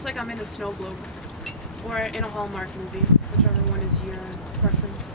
looks like I'm in a snow globe or in a Hallmark movie, whichever one is your preference.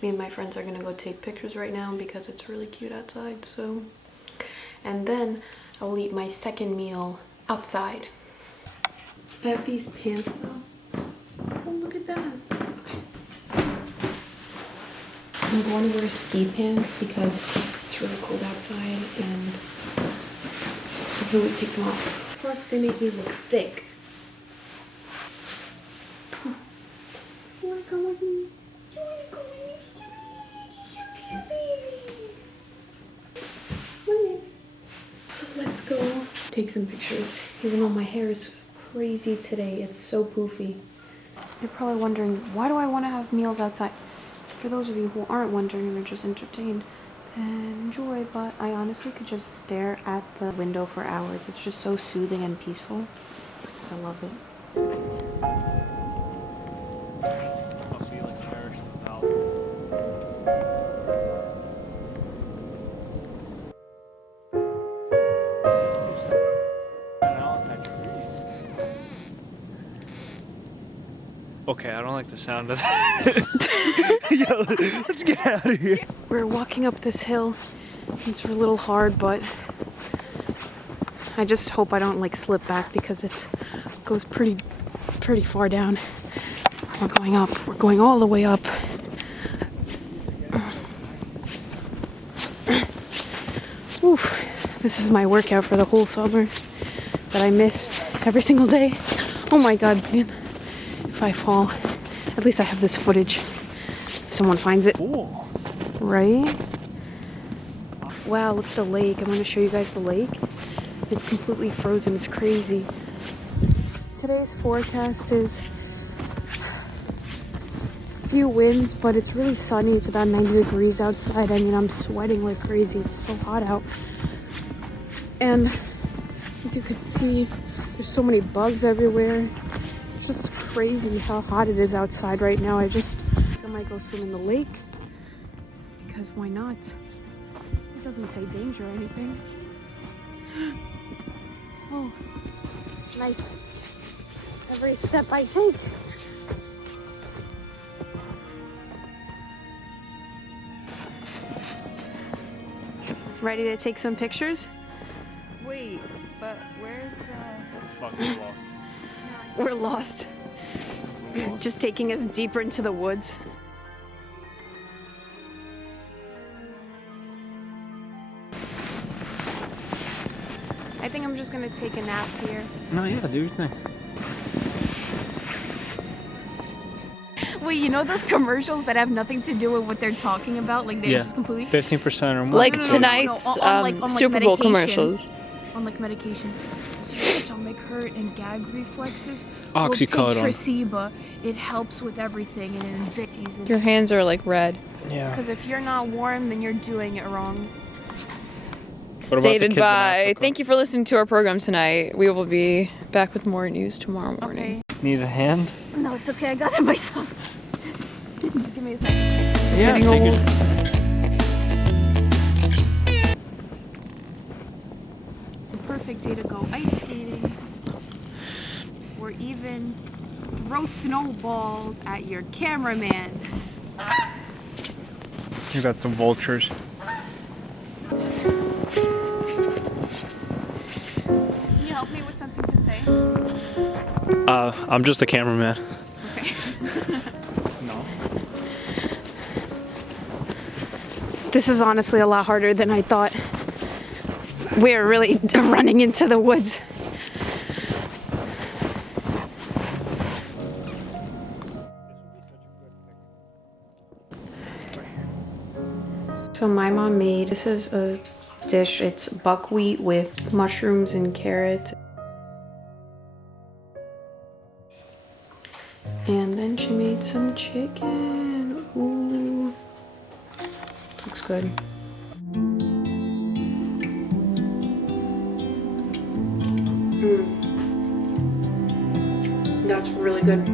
Me and my friends are gonna go take pictures right now because it's really cute outside, so. And then I will eat my second meal outside. I have these pants though. Oh, look at that. Okay. I'm going to wear ski pants because it's really cold outside and I can always take them off. Plus, they make me look thick. Oh. You wanna come with me? So let's go take some pictures. Even though my hair is crazy today, it's so poofy. You're probably wondering, why do I want to have meals outside? For those of you who aren't wondering and are just entertained, enjoy, but I honestly could just stare at the window for hours. It's just so soothing and peaceful. I love it. Okay, I don't like the sound of that. Yo, let's get out of here. We're walking up this hill. It's a little hard, but I just hope I don't like slip back because it goes pretty far down. We're going up. We're going all the way up. Oof. This is my workout for the whole summer that I missed every single day. Oh my god. If I fall, at least I have this footage if someone finds it. Ooh. Right? Wow, look at the lake. I'm going to show you guys the lake. It's completely frozen. It's crazy. Today's forecast is a few winds, but it's really sunny. It's about 90 degrees outside. I mean, I'm sweating like crazy. It's so hot out. And as you can see, there's so many bugs everywhere. It's just crazy how hot it is outside right now. I might go swim in the lake because why not? It doesn't say danger or anything. Oh, nice. Every step I take. Ready to take some pictures? Wait, but where's the... Fuck, we're lost. We're lost. Just taking us deeper into the woods. I think I'm just gonna take a nap here. No, yeah, do your thing. Wait, you know those commercials that have nothing to do with what they're talking about? Like they're just completely... 15% or more. Like No, no, no, tonight's no, on, like, Super Bowl medication. commercials. On like medication. Does your stomach hurt and gag reflexes? Oxycodone. Well, take Tresiba. It helps with everything and in this season. Your hands are like red. Yeah. Because if you're not warm, then you're doing it wrong. about the Stated kids in by. Africa? Thank you for listening to our program tonight. We will be back with more news tomorrow morning. Okay. Need a hand? No, it's okay. I got it myself. Just give me a second. Yeah, Getting take old. it. The perfect day to go ice skating. Or even throw snowballs at your cameraman. You got some vultures. Can you help me with something to say? I'm just a cameraman. Okay. No. This is honestly a lot harder than I thought. We're really running into the woods. So my mom made, this is a dish, it's buckwheat with mushrooms and carrots. And then she made some chicken. Ooh. Looks good. That's really good.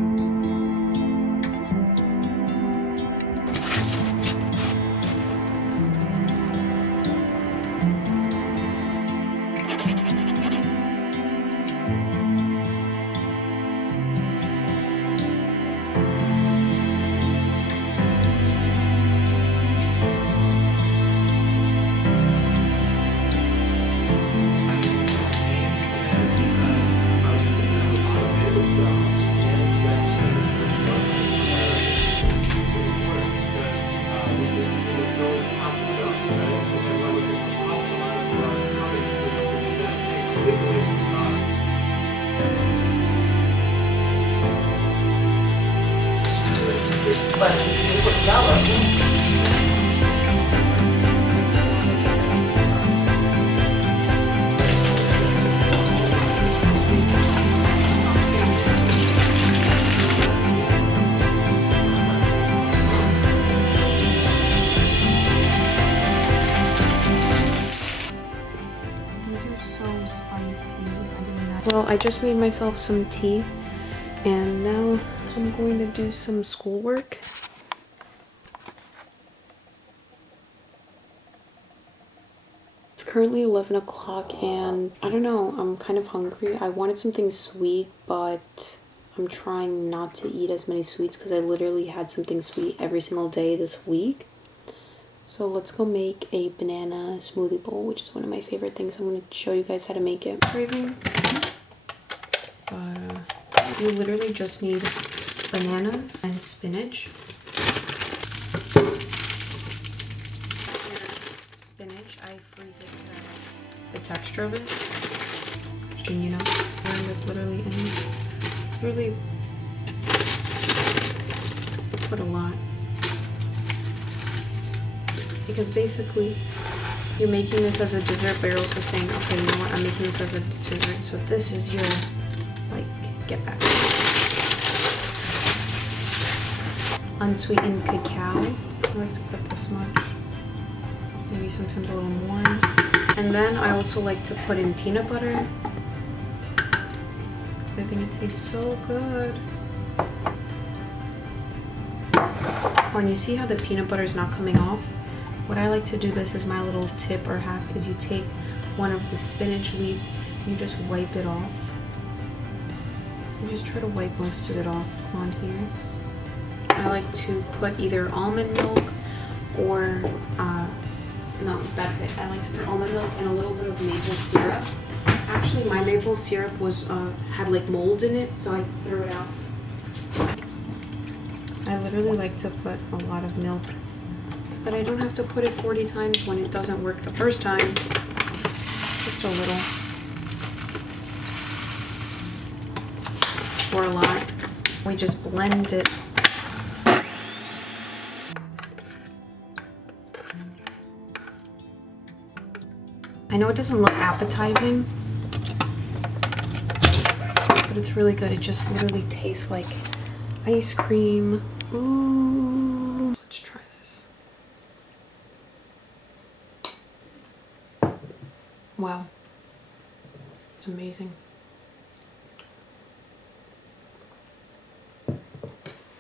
Well, I just made myself some tea and now I'm going to do some schoolwork. It's currently 11 o'clock and I don't know, I'm kind of hungry. I wanted something sweet, but I'm trying not to eat as many sweets because I literally had something sweet every single day this week. So let's go make a banana smoothie bowl, which is one of my favorite things. I'm going to show you guys how to make it. Craving. You literally just need bananas and spinach. Spinach, I freeze it because I like the texture of it. And you know, with literally any, literally put a lot. Because basically, you're making this as a dessert, but you're also saying, okay, you know what, I'm making this as a dessert, so this is your, like, get back. Unsweetened cacao. I like to put this much. Maybe sometimes a little more. And then I also like to put in peanut butter. I think it tastes so good. When you see how the peanut butter is not coming off, what I like to do, this is my little tip or hack, is you take one of the spinach leaves and you just wipe it off. You just try to wipe most of it off on here. I like to put either almond milk or, no, that's it. I like to put almond milk and a little bit of maple syrup. Actually, my maple syrup was had like mold in it, so I threw it out. I literally like to put a lot of milk so that I don't have to put it 40 times when it doesn't work the first time. Just a little. Or a lot. We just blend it. I know it doesn't look appetizing, but it's really good. It just literally tastes like ice cream. Ooh. Let's try this. Wow. It's amazing.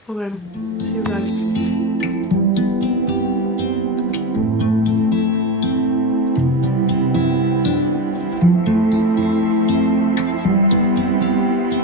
Okay, see you guys.